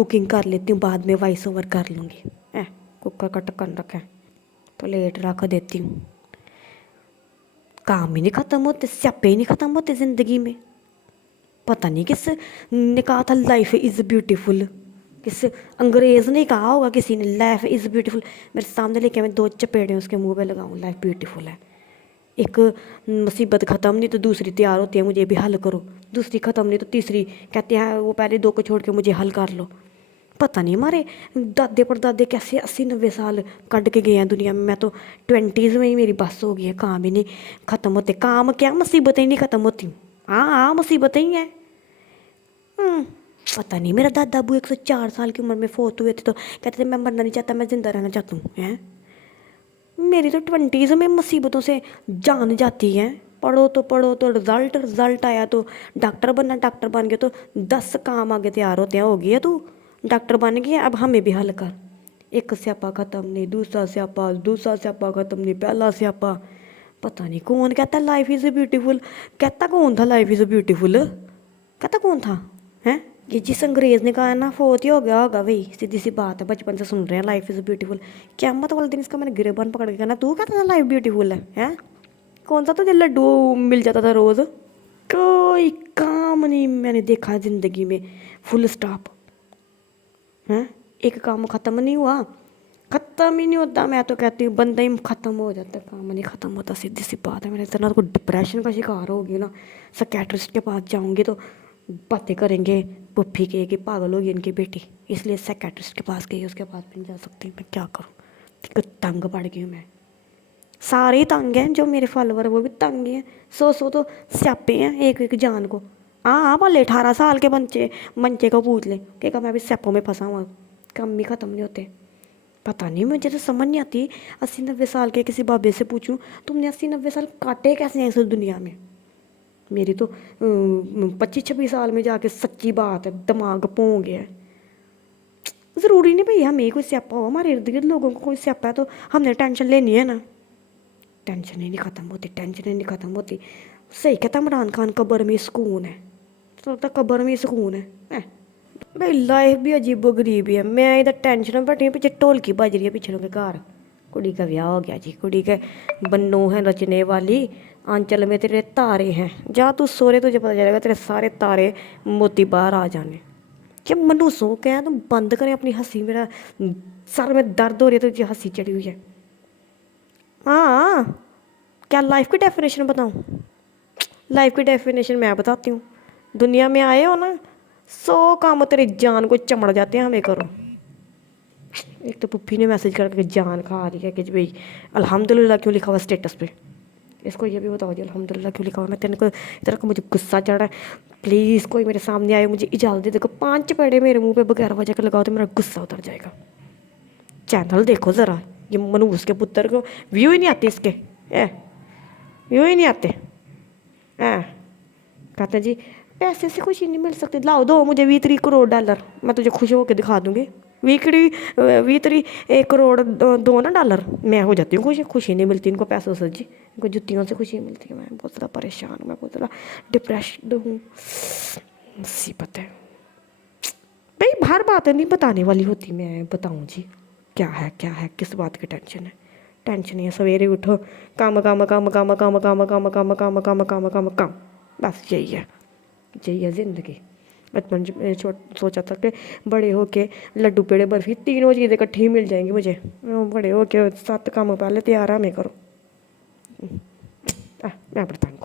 Cooking कर लेती हूँ, बाद में वॉइस ओवर कर लूँगी। कुकर का ढक्कन रखा है, प्लेट रख देती हूँ। काम ही नहीं ख़त्म होते, स्यापे ही नहीं ख़त्म होते ज़िंदगी में। पता नहीं किस ने कहा था लाइफ इज़ ब्यूटीफुल, किस अंग्रेज़ ने कहा होगा किसी ने लाइफ इज़ ब्यूटीफुल। मेरे सामने लेके मैं 2 चपेड़े उसके मुंह पे लगाऊँ, लाइफ ब्यूटीफुल है। एक मुसीबत ख़त्म नहीं तो दूसरी तैयार होती है, मुझे भी हल करो। दूसरी ख़त्म नहीं तो तीसरी कहते हैं वो पहले 2 को छोड़ के मुझे हल कर लो। पता नहीं हमारे दादे परदादे कैसे 80-90 साल कट के गए हैं दुनिया में। मैं तो 20s में ही मेरी बस हो गई है। काम ही नहीं ख़त्म होते, काम क्या मुसीबतें ही नहीं ख़त्म होती। हाँ मुसीबतें ही हैं। पता नहीं, मेरा दादा अबू 104 साल की उम्र में फोत हुए थे तो कहते थे मैं मरना नहीं चाहता, मैं जिंदा रहना चाहता हूँ। हैं मेरी तो 20s में मुसीबतों से जान जाती है। पढ़ो तो रिजल्ट रिजल्ट आया तो डॉक्टर बनना, डॉक्टर बन गया तो 10 काम आगे तैयार होते हैं। हो गया तू डॉक्टर बन गया, अब हमें भी हल कर। एक स्यापा ख़त्म नहीं, दूसरा स्यापा ख़त्म नहीं, पहला स्यापा। पता नहीं कौन कहता लाइफ इज़ ब्यूटीफुल। कहता कौन था लाइफ इज़ ब्यूटीफुल? कहता कौन था? हैं ये जिस अंग्रेज़ ने कहा ना फोत ही हो गया होगा भाई। सीधी सी बात है, बचपन से सुन रहे हैं लाइफ इज़ ब्यूटीफुल। क़यामत वाले दिन इसका मैंने गिरेबान पकड़ के कहना तू कहता था लाइफ ब्यूटीफुल है? हैं कौन सा तुझे लड्डू मिल जाता था रोज़? कोई काम नहीं मैंने देखा ज़िंदगी में, फुल स्टॉप। हैं एक काम ख़त्म नहीं हुआ, ख़त्म ही नहीं होता। मैं तो कहती हूँ बंदा ही ख़त्म हो जाता है, काम नहीं ख़त्म होता। सीधी सी बात है। मैंने इतना तो डिप्रेशन का शिकार हो गया ना, साइकियाट्रिस्ट के पास जाऊँगी तो बातें करेंगे, पुप्पी के कि पागल होगी इनकी बेटी, इसलिए साइकियाट्रिस्ट के पास गई। उसके पास भी नहीं जा सकती। मैं क्या करूँ, तंग पड़ गई हूँ मैं। सारे ही तंग हैं, जो मेरे फॉलोवर है वो भी तंग हैं। 100 तो स्यापे हैं एक एक जान को। हाँ भले 18 साल के बच्चे को पूछ ले कि मैं भी स्यापों में फंसा हुआ। कम ही ख़त्म नहीं होते। पता नहीं, मुझे तो समझ नहीं आती। 80-90 साल के किसी बाबे से पूछूं तुमने 80-90 साल काटे कैसे हैं इस दुनिया में? मेरी तो 25-26 साल में जाके सच्ची बात है दिमाग पों गया है। ज़रूरी नहीं भाई हमें कोई स्यापा हो, हमारे इर्द गिर्द लोगों को कोई स्यापा है तो हमने टेंशन लेनी है ना। टेंशन ही नहीं ख़त्म होती, टेंशन ही नहीं ख़त्म होती। सही कहता इमरान खान, कब्र में सुकून है। तो लगता कब्र में सुकून है। भाई लाइफ भी अजीबो गरीब ही है। मैं इधर टेंशन बैठी हूँ, पीछे ढोलकी बज रही है पिछड़ों के घर। कुड़ी का ब्याह हो गया जी, कुड़ी के बन्नू है रचने वाली, आंचल में तेरे तारे हैं। जा तू सोरे, तुझे पता चलेगा तेरे सारे तारे मोती बाहर आ जाने। क्या मनु सो क्या तुम बंद करें अपनी हंसी। मेरा सर में दर्द हो रही है, तुझे हंसी चढ़ी हुई है। हाँ क्या लाइफ की डेफिनेशन बताऊँ? लाइफ की डेफिनेशन मैं बताती हूँ। दुनिया में आए हो ना, 100 काम तेरी जान को चमड़ जाते हैं, हमें करो। एक तो पुप्पी ने मैसेज करके जान खा रही है कि भाई अल्हम्दुलिल्लाह क्यों लिखा हुआ स्टेटस पे। इसको ये भी बताओ जी अल्हम्दुलिल्लाह क्यों लिखा हुआ। मैं तेरे को मुझे गुस्सा चढ़ा है। प्लीज़ कोई मेरे सामने आए, मुझे इजाज़त दे। देखो 5 चपेड़े मेरे मुंह पे बगैर वजह के लगाओ तो मेरा गुस्सा उतर जाएगा। चैनल देखो ज़रा, ये मनूस के पुत्र को व्यू ही नहीं आते इसके। व्यू ही नहीं आते। कहते जी पैसे से खुशी नहीं मिल सकती, लाओ दो मुझे 20 करोड़ डॉलर, मैं तुझे खुश होकर दिखा दूंगी। 20 करोड़ दो ना डॉलर, मैं हो जाती हूँ खुश। खुशी नहीं मिलती इनको पैसों से जी, इनको जुतियों से खुशी मिलती है। मैं बहुत ज़्यादा परेशान हूँ, मैं बहुत ज़्यादा डिप्रेस्ड हूँ। मुसीबत है भाई, हर बात नहीं बताने वाली होती। मैं बताऊँ जी क्या है किस बात की टेंशन है? टेंशन है सवेरे उठो काम काम काम काम काम काम काम काम काम काम काम काम काम, बस यही है ज़िंदगी। बचपन में सोचा था कि बड़े होके लड्डू पेड़े बर्फ़ी तीनों चीज़ें इकट्ठी ही मिल जाएंगी मुझे। बड़े होके 7 काम पहले तैयार है हमें करो। मैं बताऊँ।